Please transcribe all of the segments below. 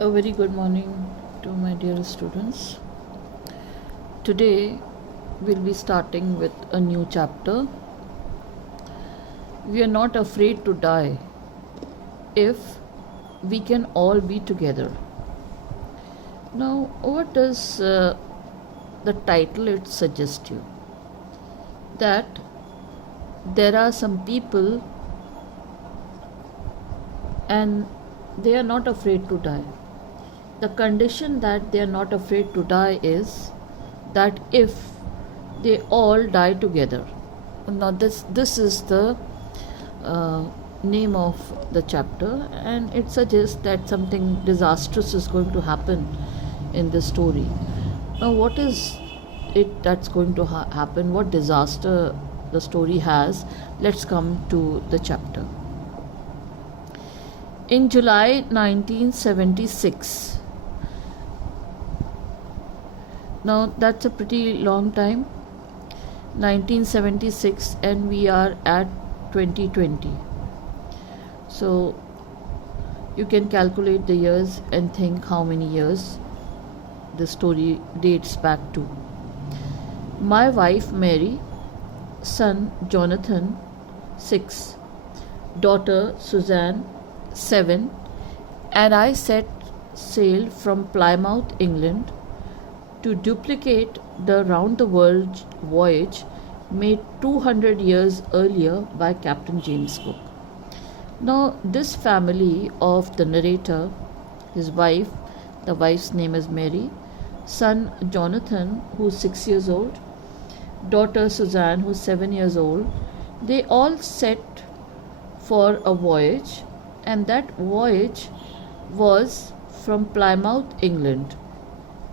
A very good morning to my dear students. Today we'll be starting with a new chapter. We are not afraid to die if we can all be together. Now, what does the title it suggest you? That there are some people and they are not afraid to die. The condition that they are not afraid to die is that if they all die together. Now this is the name of the chapter, and it suggests that something disastrous is going to happen in this story. Now what is it that's going to happen? What disaster the story has? Let's come to the chapter. In July 1976, now that's a pretty long time, 1976, and we are at 2020. So you can calculate the years and think how many years the story dates back to. My wife Mary, son Jonathan, 6, daughter Suzanne, 7, and I set sail from Plymouth, England, to duplicate the round-the-world voyage made 200 years earlier by Captain James Cook. Now, this family of the narrator, his wife, the wife's name is Mary, son Jonathan, who's 6 years old, daughter Suzanne, who's 7 years old, they all set for a voyage, and that voyage was from Plymouth, England.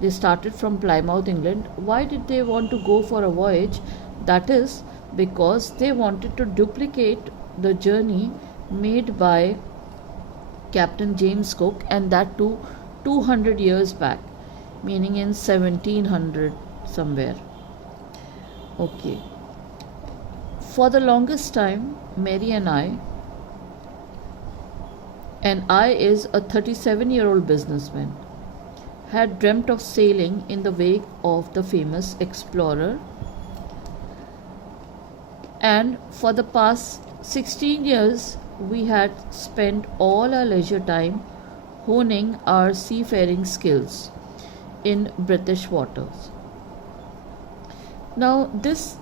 They started from Plymouth, England. Why did they want to go for a voyage? That is because they wanted to duplicate the journey made by Captain James Cook, and that too 200 years back, meaning in 1700 somewhere. Okay. For the longest time, Mary and I is a 37-year-old businessman, had dreamt of sailing in the wake of the famous explorer, and for the past 16 years we had spent all our leisure time honing our seafaring skills in British waters. Now this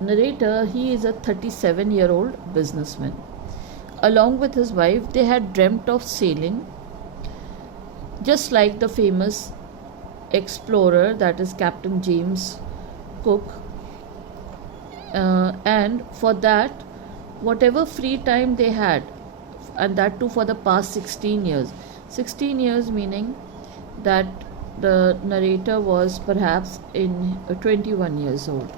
narrator, he is a 37-year-old businessman. Along with his wife, they had dreamt of sailing just like the famous explorer, that is Captain James Cook, and for that, whatever free time they had, and that too for the past 16 years. 16 years meaning that the narrator was perhaps in 21 years old.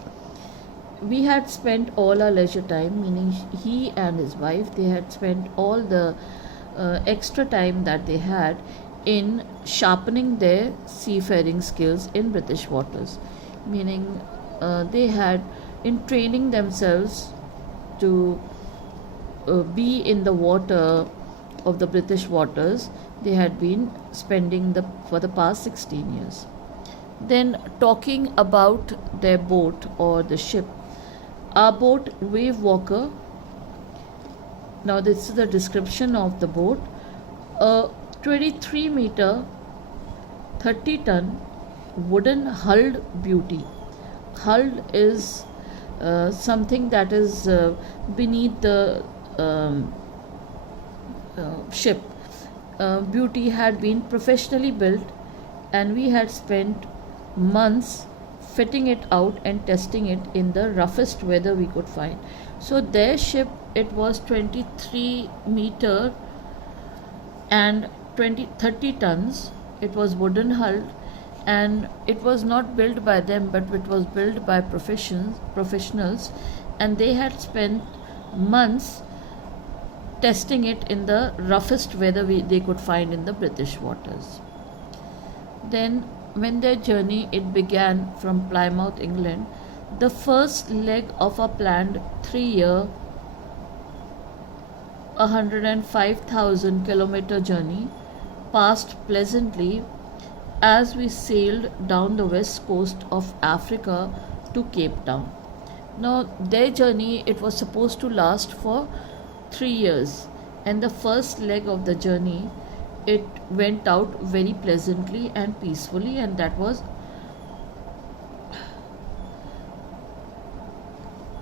We had spent all our leisure time, meaning he and his wife, they had spent all the extra time that they had in sharpening their seafaring skills in British waters, meaning they had in training themselves to be in the water of the British waters. They had been spending for the past 16 years. Then talking about their boat or the ship, our boat Wave Walker. Now this is the description of the boat. A 23 meter 30 ton wooden hulled beauty. Hulled is something that is beneath the ship. Beauty had been professionally built, and we had spent months fitting it out and testing it in the roughest weather we could find. So their ship, it was 23 meter and 30 tons. It was wooden hulled, and it was not built by them, but it was built by professionals, and they had spent months testing it in the roughest weather they could find in the British waters. Then when their journey it began from Plymouth, England, the first leg of a planned 3-year 105,000 kilometer journey passed pleasantly as we sailed down the west coast of Africa to Cape Town. Now, their journey, it was supposed to last for 3 years, and the first leg of the journey, it went out very pleasantly and peacefully, and that was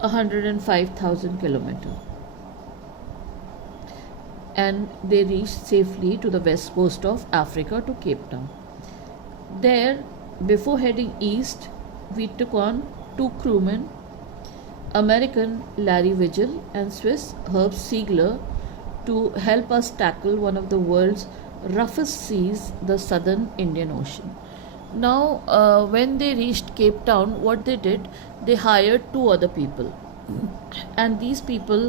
105,000 kilometers, and they reached safely to the west coast of Africa to Cape Town. There, before heading east, we took on two crewmen, American Larry Vigil and Swiss Herb Siegler, to help us tackle one of the world's roughest seas, the southern Indian Ocean. Now, when they reached Cape Town, what they did, they hired two other people, and these people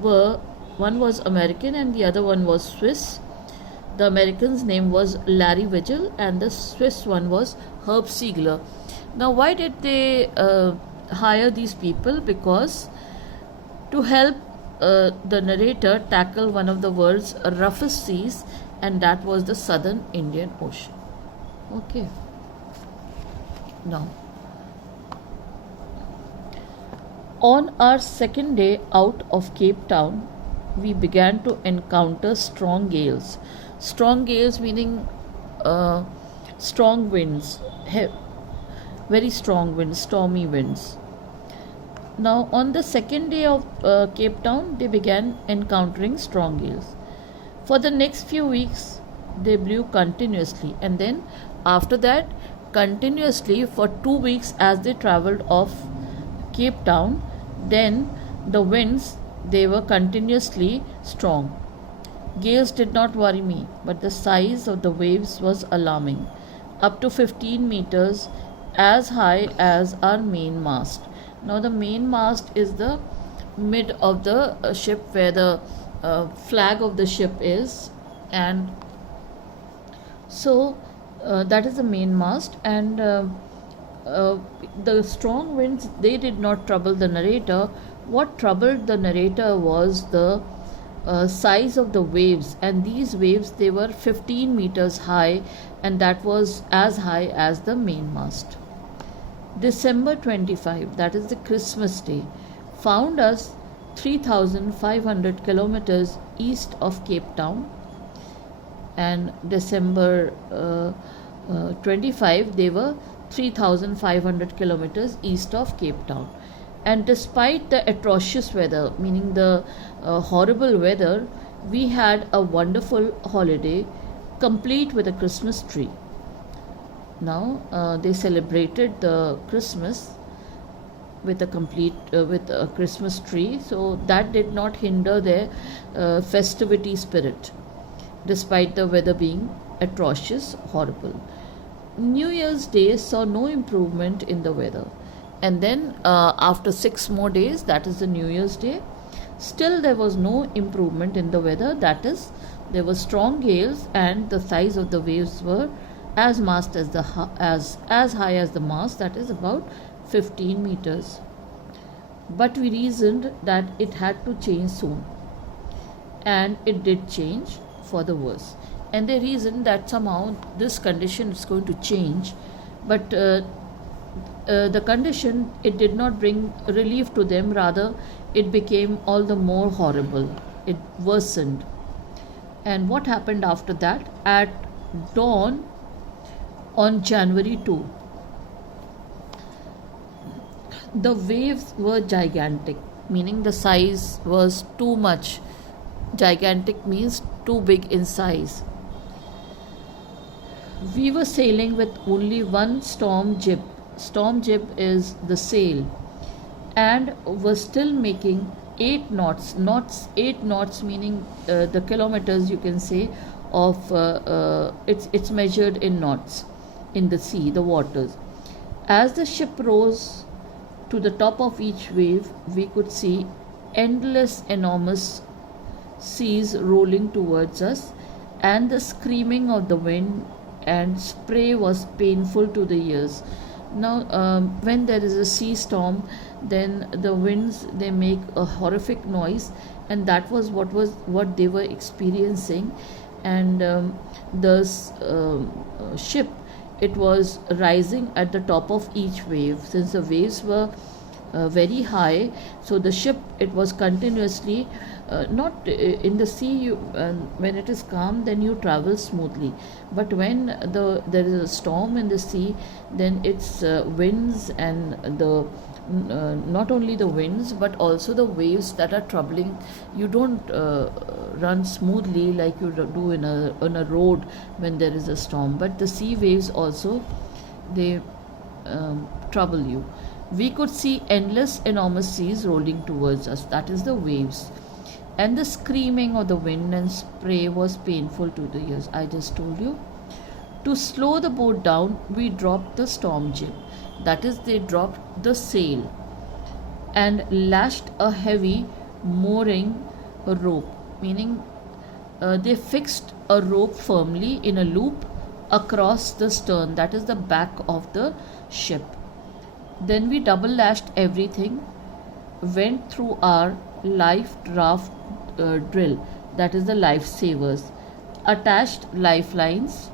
were, one was American and the other one was Swiss. The American's name was Larry Vigil and the Swiss one was Herb Siegler. Now, why did they hire these people? Because to help the narrator tackle one of the world's roughest seas, and that was the southern Indian Ocean. Okay. Now, on our second day out of Cape Town, we began to encounter strong gales. Strong gales meaning strong winds, very strong winds, stormy winds. Now, on the second day of Cape Town, they began encountering strong gales. For the next few weeks, they blew continuously, and then after that, continuously for 2 weeks as they traveled off Cape Town. Then the winds, they were continuously strong. Gales did not worry me, but the size of the waves was alarming, up to 15 meters, as high as our main mast. Now, the main mast is the mid of the ship where the flag of the ship is, and so that is the main mast. And the strong winds, they did not trouble the narrator. What troubled the narrator was the size of the waves, and these waves, they were 15 meters high, and that was as high as the main mast. December 25, that is the Christmas day, found us 3,500 kilometers east of Cape Town, and December 25, they were 3,500 kilometers east of Cape Town. And despite the atrocious weather, meaning the horrible weather, we had a wonderful holiday, complete with a Christmas tree. Now, they celebrated the Christmas with a complete with a Christmas tree, so that did not hinder their festivity spirit, despite the weather being atrocious, horrible. New Year's Day saw no improvement in the weather, and then after 6 more days, that is the New Year's Day, still there was no improvement in the weather. That is, there were strong gales, and the size of the waves were as high as the mast, that is about 15 meters. But we reasoned that it had to change soon, and it did change for the worse. And they reasoned that somehow this condition is going to change, but the condition, it did not bring relief to them, rather it became all the more horrible. It worsened. And what happened after that? At dawn on January 2, the waves were gigantic, meaning the size was too much. Gigantic means too big in size. We were sailing with only one storm jib. Storm jib is the sail, and were still making 8 knots. 8 knots meaning the kilometers, you can say, of it's measured in knots in the sea, the waters. As the ship rose to the top of each wave, we could see endless, enormous seas rolling towards us, and the screaming of the wind and spray was painful to the ears. Now, when there is a sea storm, then the winds, they make a horrific noise, and that was what they were experiencing. and ship, it was rising at the top of each wave. Since the waves were very high, so the ship, it was continuously not in the sea. When it is calm, then you travel smoothly, but when there is a storm in the sea, then its winds and the not only the winds but also the waves that are troubling, you don't run smoothly like you do on a road when there is a storm. But the sea waves also, they trouble you. We could see endless enormous seas rolling towards us, that is the waves, and the screaming of the wind and spray was painful to the ears. I just told you. To slow the boat down, we dropped the storm jib, that is, they dropped the sail and lashed a heavy mooring rope, meaning they fixed a rope firmly in a loop across the stern, that is the back of the ship. Then we double lashed everything, went through our life raft drill, that is the lifesavers, attached lifelines,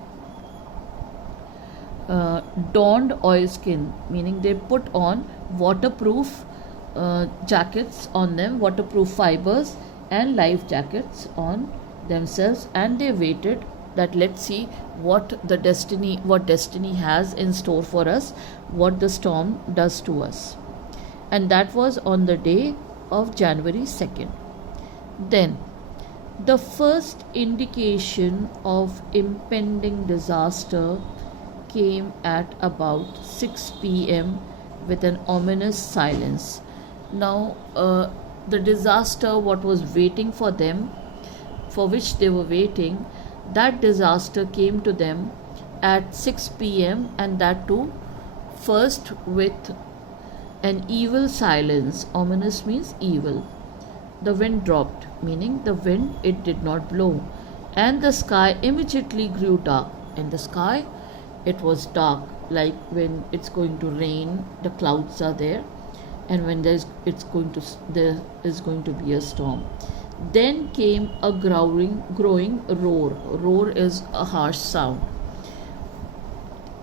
donned oilskin, meaning they put on waterproof jackets on them, waterproof fibers and life jackets on themselves, and they waited that let's see what destiny has in store for us, what the storm does to us. And that was on the day of January 2nd. Then the first indication of impending disaster came at about 6 p.m. with an ominous silence. Now, the disaster, what was waiting for them, for which they were waiting, that disaster came to them at 6 p.m., and that too first with an evil silence. Ominous means evil. The wind dropped, meaning the wind, it did not blow, and the sky immediately grew dark. In the sky, it was dark, like when it's going to rain, the clouds are there, and when there is going to be a storm. Then came a growing roar. Roar is a harsh sound,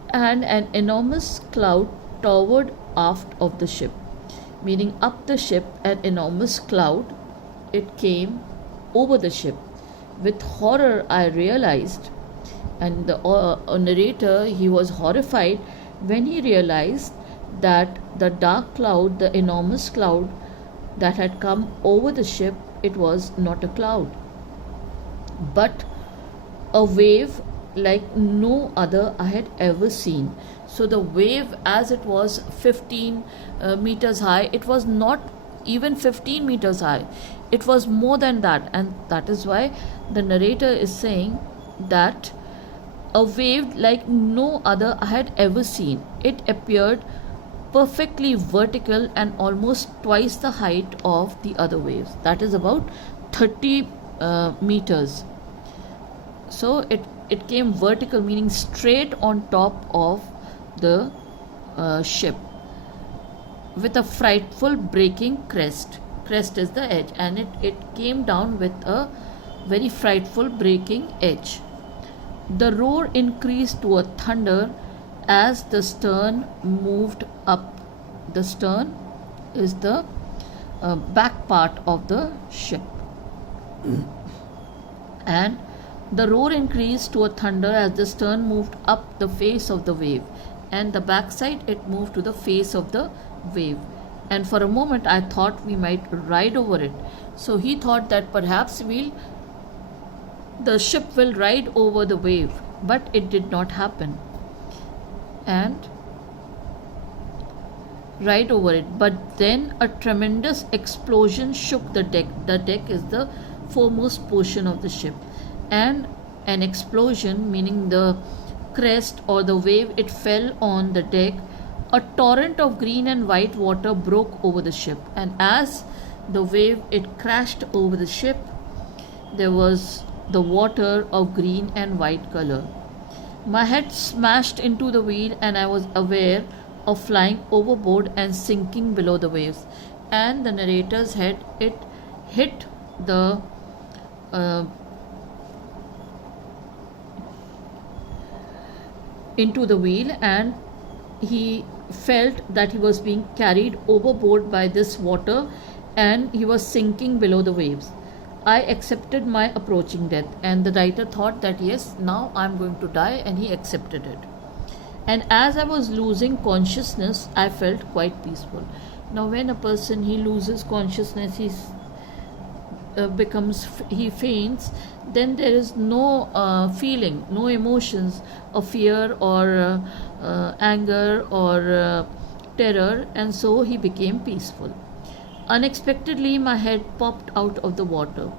and an enormous cloud towered aft of the ship, meaning up the ship. An enormous cloud, it came over the ship. With horror, I realized, and the narrator, he was horrified when he realized that the dark cloud, the enormous cloud that had come over the ship, it was not a cloud but a wave like no other I had ever seen. So the wave, as it was 15 meters high, it was not even 15 meters high, it was more than that. And that is why the narrator is saying that a wave like no other I had ever seen. It appeared perfectly vertical and almost twice the height of the other waves, that is about 30 meters. So it came vertical, meaning straight on top of the ship, with a frightful breaking crest. Crest is the edge, and it came down with a very frightful breaking edge. The roar increased to a thunder as the stern moved up. The stern is the back part of the ship. And the roar increased to a thunder as the stern moved up the face of the wave, and the backside, it moved to the face of the wave. And for a moment I thought we might ride over it. So he thought that perhaps the ship will ride over the wave, but it did not happen. And ride over it. But then a tremendous explosion shook the deck. The deck is the foremost portion of the ship. And an explosion, meaning the crest or the wave, it fell on the deck. A torrent of green and white water broke over the ship, and as the wave, it crashed over the ship, there was the water of green and white color. My head smashed into the wheel, and I was aware of flying overboard and sinking below the waves. And the narrator's head, it hit the into the wheel, and he felt that he was being carried overboard by this water and he was sinking below the waves. I accepted my approaching death, and the writer thought that yes, now I'm going to die, and he accepted it. And as I was losing consciousness, I felt quite peaceful. Now, when a person he loses consciousness, he faints, then there is no feeling, no emotions of fear or anger or terror, and so he became peaceful. Unexpectedly, my head popped out of the water.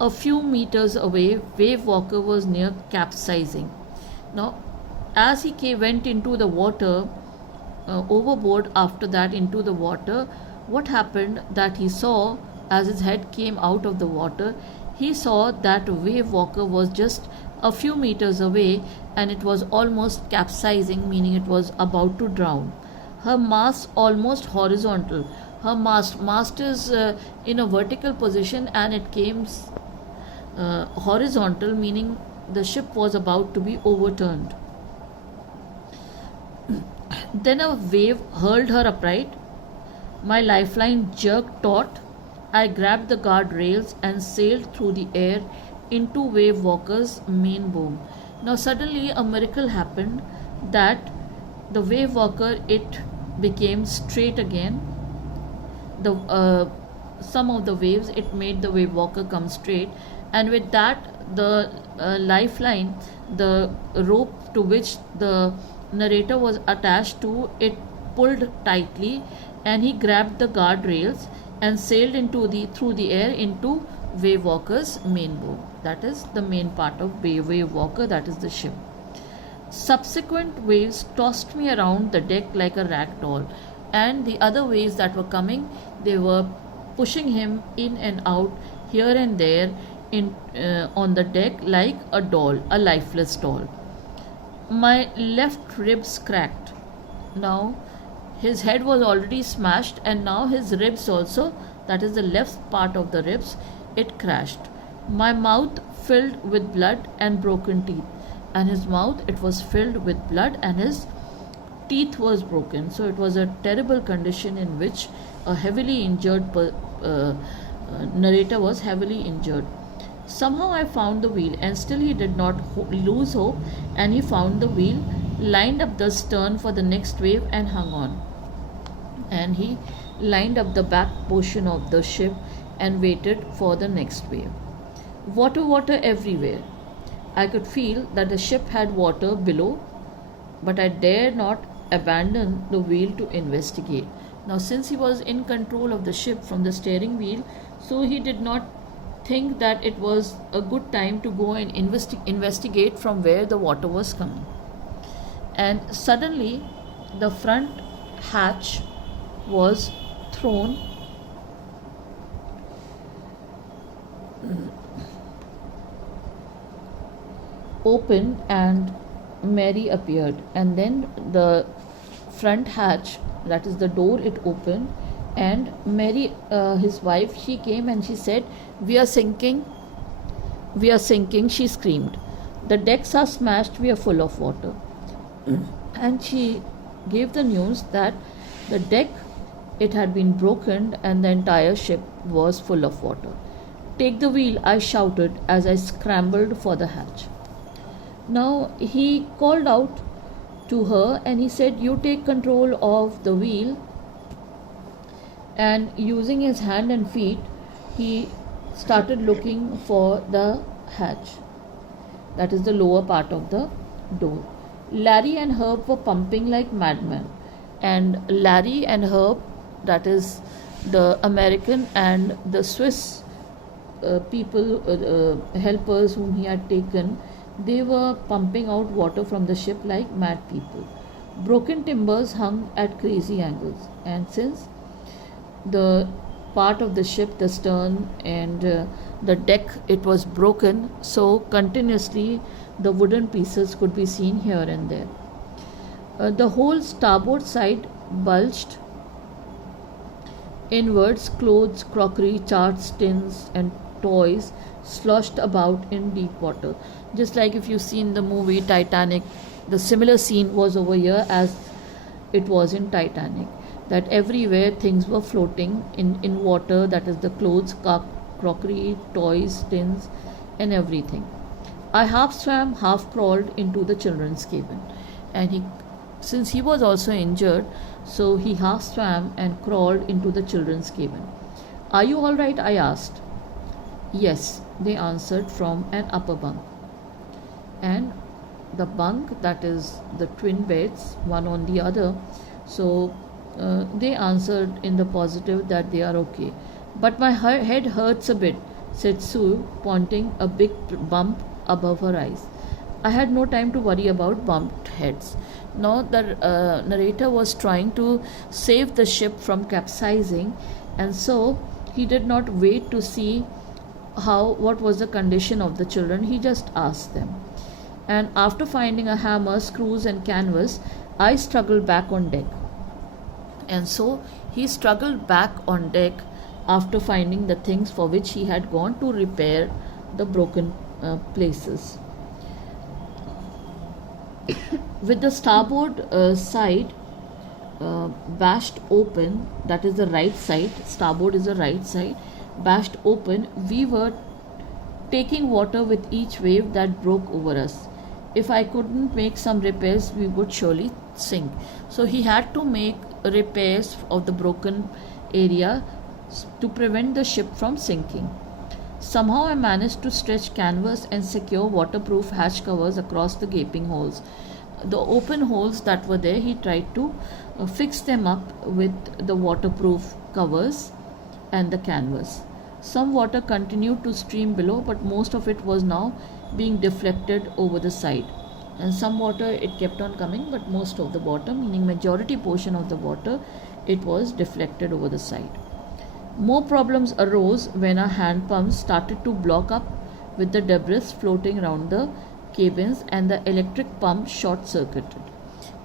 A few meters away, Wave Walker was near capsizing. Now, as he went into the water, overboard after that into the water, what happened that he saw as his head came out of the water, he saw that Wave Walker was just a few meters away and it was almost capsizing, meaning it was about to drown. Her mast almost horizontal. Her mast is in a vertical position and it came horizontal, meaning the ship was about to be overturned. Then a wave hurled her upright. My lifeline jerked taut. I grabbed the guardrails and sailed through the air into Wave Walker's main boom. Now suddenly a miracle happened that the Wave Walker, it became straight again. The some of the waves, it made the Wave Walker come straight, and with that the lifeline, the rope to which the narrator was attached to, it pulled tightly, and he grabbed the guardrails and sailed through the air into Wave Walker's main boom. That is the main part of Wave Walker, that is the ship. Subsequent waves tossed me around the deck like a rag doll, and the other waves that were coming, they were pushing him in and out here and there on the deck like a doll, a lifeless doll. My left ribs cracked. Now his head was already smashed, and now his ribs also, that is the left part of the ribs, it crashed. My mouth filled with blood and broken teeth, and his mouth, it was filled with blood and his teeth was broken. So it was a terrible condition in which a heavily injured narrator was heavily injured. Somehow I found the wheel, and still he did not lose hope, and he found the wheel, lined up the stern for the next wave and hung on. And he lined up the back portion of the ship and waited for the next wave. Water, water everywhere. I could feel that the ship had water below, but I dared not abandon the wheel to investigate. Now, since he was in control of the ship from the steering wheel, so he did not think that it was a good time to go and investigate from where the water was coming. And suddenly, the front hatch was thrown open and Mary appeared, and then the front hatch, that is the door, it opened, and Mary, his wife, she came and she said, we are sinking, she screamed. The decks are smashed, we are full of water. And she gave the news that the deck, it had been broken and the entire ship was full of water. Take the wheel, I shouted as I scrambled for the hatch. Now he called out to her and he said, you take control of the wheel. And using his hand and feet, he started looking for the hatch, that is the lower part of the door. Larry and Herb were pumping like madmen, and Larry and Herb, that is the American and the Swiss helpers whom he had taken, they were pumping out water from the ship like mad people. Broken timbers hung at crazy angles, and since the part of the ship, the stern and the deck, it was broken, so continuously the wooden pieces could be seen here and there. The whole starboard side bulged inwards. Clothes, crockery, charts, tins and toys sloshed about in deep water. Just like if you see in the movie Titanic, the similar scene was over here as it was in Titanic. That everywhere things were floating in water, that is, the clothes, crockery, toys, tins, and everything. I half swam, half crawled into the children's cabin. And since he was also injured, so he half swam and crawled into the children's cabin. Are you all right? I asked. Yes, they answered from an upper bunk. And the bunk, that is the twin beds, one on the other, so they answered in the positive that they are okay. But my head hurts a bit, said Sue, pointing a big bump above her eyes. I had no time to worry about bumped heads. Now the narrator was trying to save the ship from capsizing, and so he did not wait to see what was the condition of the children. He just asked them. And after finding a hammer, screws, and canvas, I struggled back on deck. And so he struggled back on deck after finding the things for which he had gone to repair the broken places. With the starboard side bashed open, that is the right side, starboard is the right side, bashed open, we were taking water with each wave that broke over us. If I couldn't make some repairs, we would surely sink. So he had to make repairs of the broken area to prevent the ship from sinking. Somehow I managed to stretch canvas and secure waterproof hatch covers across the gaping holes. The open holes that were there, he tried to fix them up with the waterproof covers and the canvas. Some water continued to stream below, but most of it was now being deflected over the side. And some water, it kept on coming, but most of the water, meaning majority portion of the water, it was deflected over the side. More problems arose when our hand pumps started to block up with the debris floating around the cabins, and the electric pump short circuited.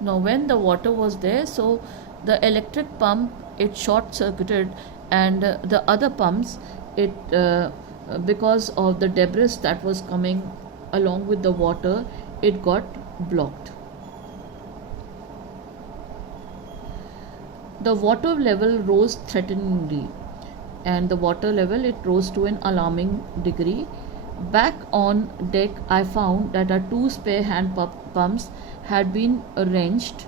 Now when the water was there, so the electric pump, it short circuited, and the other pumps, it because of the debris that was coming along with the water, it got blocked. The water level rose threateningly, and the water level, it rose to an alarming degree. Back on deck, I found that our two spare hand pumps had been wrenched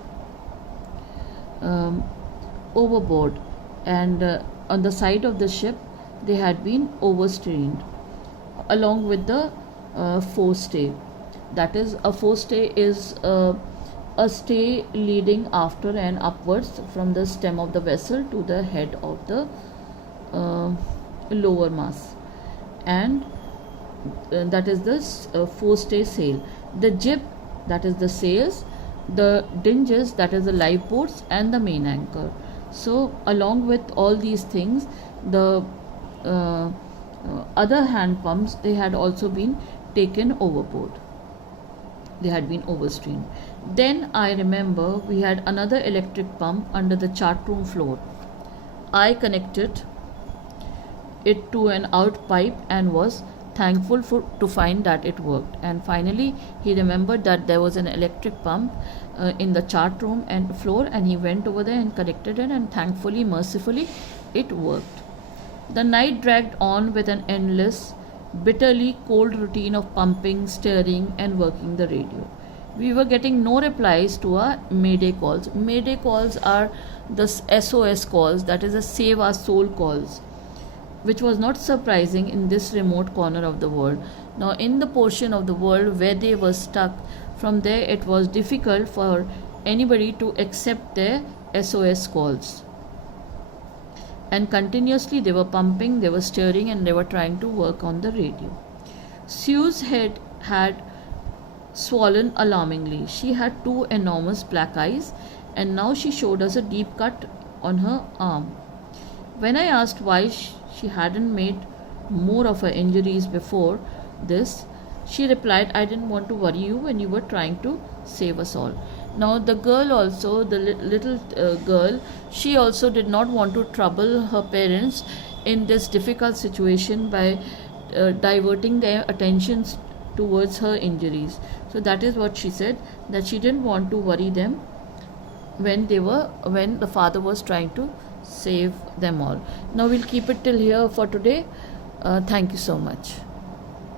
overboard, and on the side of the ship they had been overstrained, along with the forestay. That is, a forestay is a stay leading after and upwards from the stem of the vessel to the head of the lower mast, and that is the forestay sail. The jib, that is the sails, the dinges, that is the lifeboats, and the main anchor. So along with all these things, the other hand pumps, they had also been taken overboard. They had been overstrained. Then I remember we had another electric pump under the chart room floor. I connected it to an out pipe and was thankful to find that it worked. And finally he remembered that there was an electric pump in the chart room and floor, and he went over there and connected it, and thankfully, mercifully, it worked. The night dragged on with an endless, bitterly cold routine of pumping, stirring, and working the radio. We were getting no replies to our Mayday calls. Mayday calls are the SOS calls, that is, the Save Our Soul calls, which was not surprising in this remote corner of the world. Now, in the portion of the world where they were stuck, from there it was difficult for anybody to accept their SOS calls. And continuously they were pumping, they were stirring, and they were trying to work on the radio. Sue's head had swollen alarmingly. She had two enormous black eyes, and now she showed us a deep cut on her arm. When I asked why she hadn't made more of her injuries before this, she replied, I didn't want to worry you when you were trying to save us all. Now the girl also, the little girl, she also did not want to trouble her parents in this difficult situation by diverting their attentions towards her injuries. So that is what she said, that she didn't want to worry them when the father was trying to save them all. Now we'll keep it till here for today. Thank you so much.